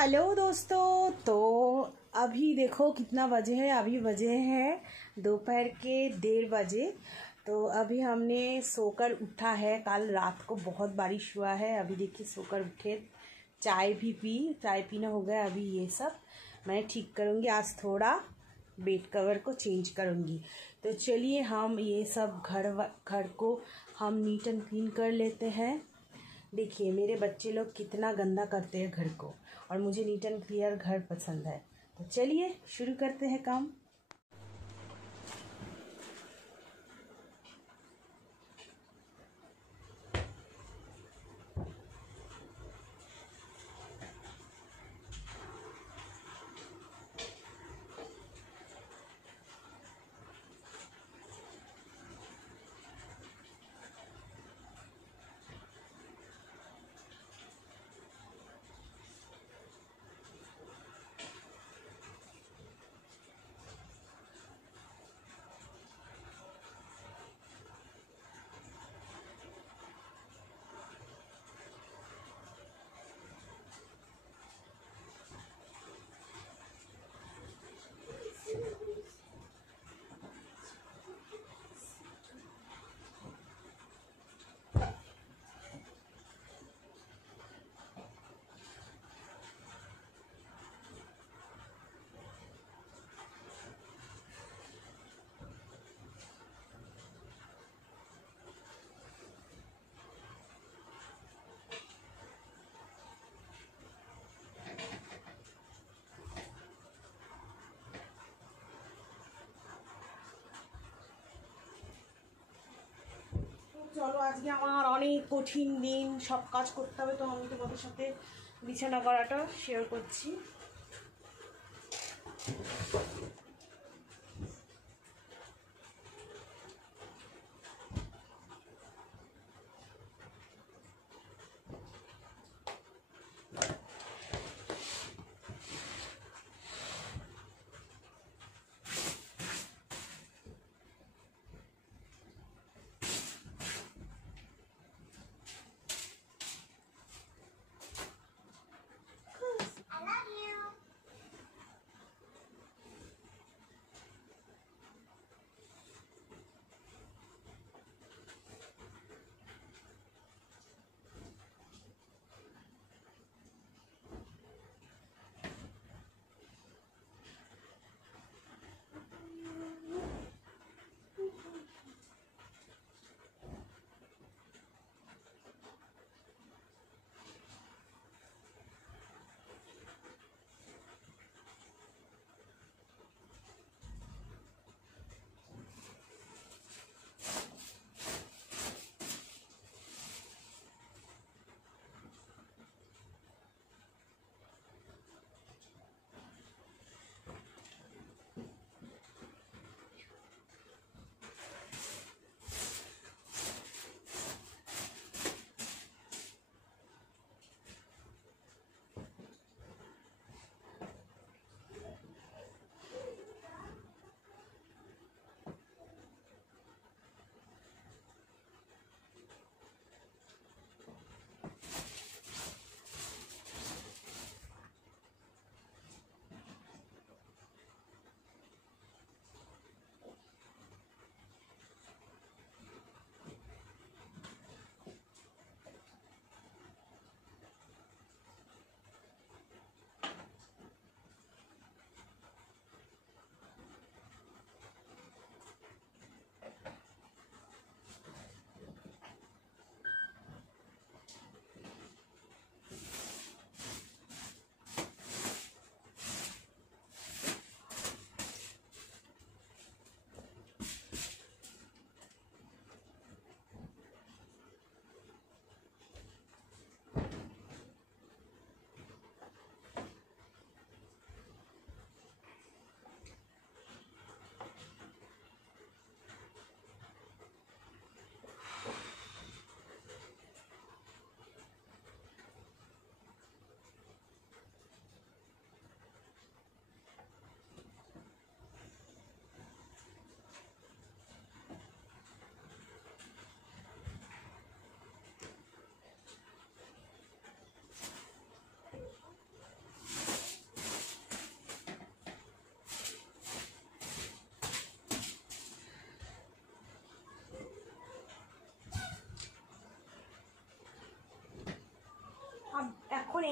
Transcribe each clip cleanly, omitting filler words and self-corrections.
हेलो दोस्तों। तो अभी देखो कितना बजे है। अभी बजे हैं दोपहर के 1:30 बजे। तो अभी हमने सोकर उठा है। कल रात को बहुत बारिश हुआ है। अभी देखिए सोकर उठे, चाय भी पी, चाय पीना हो गया। अभी ये सब मैं ठीक करूँगी। आज थोड़ा बेड कवर को चेंज करूँगी। तो चलिए हम ये सब घर को हम नीट एंड क्लीन कर लेते हैं। देखिए मेरे बच्चे लोग कितना गंदा करते हैं घर को, और मुझे नीट एंड क्लियर घर पसंद है। तो चलिए शुरू करते हैं काम। চলো আজকে আমার অনেক কঠিন দিন, সব কাজ করতে হবে। তো আমি তোমাদের সাথে বিছানা করাটা শেয়ার করছি।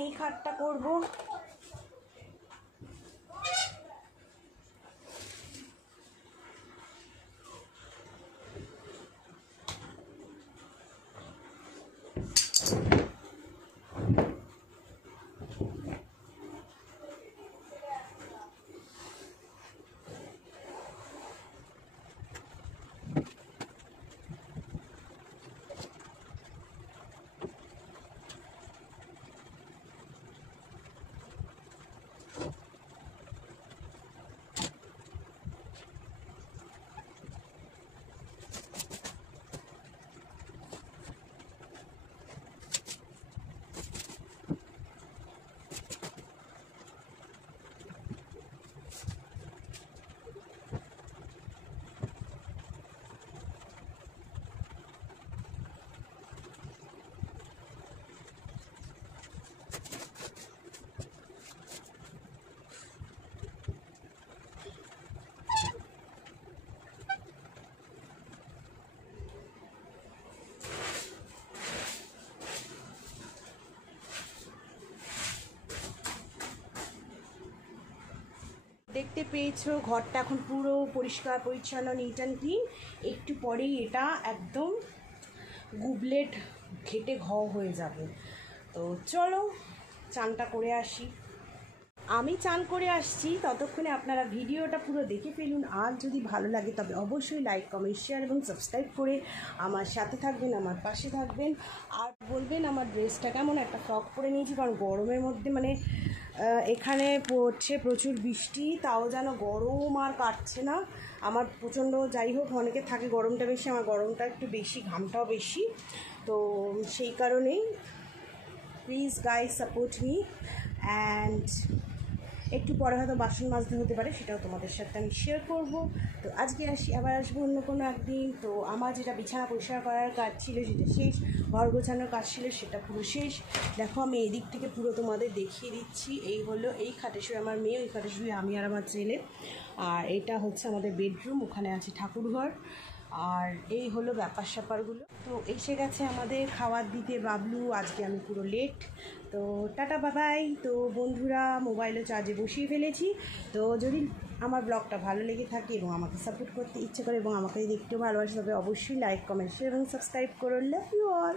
এই খাটটা করব। দেখতে পেয়েছো ঘরটা এখন পুরো পরিষ্কার পরিচ্ছন্ন, নিট অ্যান্ড ক্লিন। একটু পরেই এটা একদম গুবলেট ঘেটে হয়ে যাবে। তো চলো চানটা করে আসি। আমি চান করে আসছি, ততক্ষণে আপনারা ভিডিওটা পুরো দেখে ফেলুন। আর যদি ভালো লাগে তবে অবশ্যই লাইক, কমেন্ট, শেয়ার এবং সাবস্ক্রাইব করে আমার সাথে থাকবেন, আমার পাশে থাকবেন। আর বলবেন আমার ড্রেসটা কেমন। একটা ফ্রক পরে নিয়েছি কারণ গরমের মধ্যে মানে এখানে পড়ছে প্রচুর বৃষ্টি, তাও যেন গরম আর কাটছে না আমার প্রচণ্ড। যাই হোক, অনেকে থাকে গরমটা বেশি, আমার গরমটা একটু বেশি, ঘামটাও বেশি। তো সেই কারণেই please guys support me. And একটু পরে হয়তো বাসন মাজতে হতে পারে, সেটাও তোমাদের সাথে আমি শেয়ার করব। তো আজকে আসি, আবার আসবো অন্য কোনো একদিন। তো আমার যেটা বিছানা পরিষ্কার করার কাজ ছিল সেটা শেষ, ঘর গোছানোর কাজ ছিল সেটা পুরো শেষ। দেখো আমি এই দিক থেকে পুরো তোমাদের দেখিয়ে দিচ্ছি। এই হলো, এই খাটে শুয়ে আমার মেয়ে, ওই খাটে শুয়ে আমি আর আমার ছেলে। আর এটা হচ্ছে আমাদের বেডরুম, ওখানে আছে ঠাকুরঘর। আর এই হলো ব্যাপার স্যাপারগুলো। তো এসে গেছে আমাদের খাবার দিতে বাবলু। আজকে আমি পুরো লেট। তো টাটা বাবাই। তো বন্ধুরা, মোবাইলও চার্জে বসিয়ে ফেলেছি। তো যদি আমার ব্লগটা ভালো লেগে থাকে এবং আমাকে সাপোর্ট করতে ইচ্ছে করে এবং আমাকে দেখতেও ভালোবাসে, তবে অবশ্যই লাইক, কমেন্ট, শেয়ার এবং সাবস্ক্রাইব করুন। Love you all.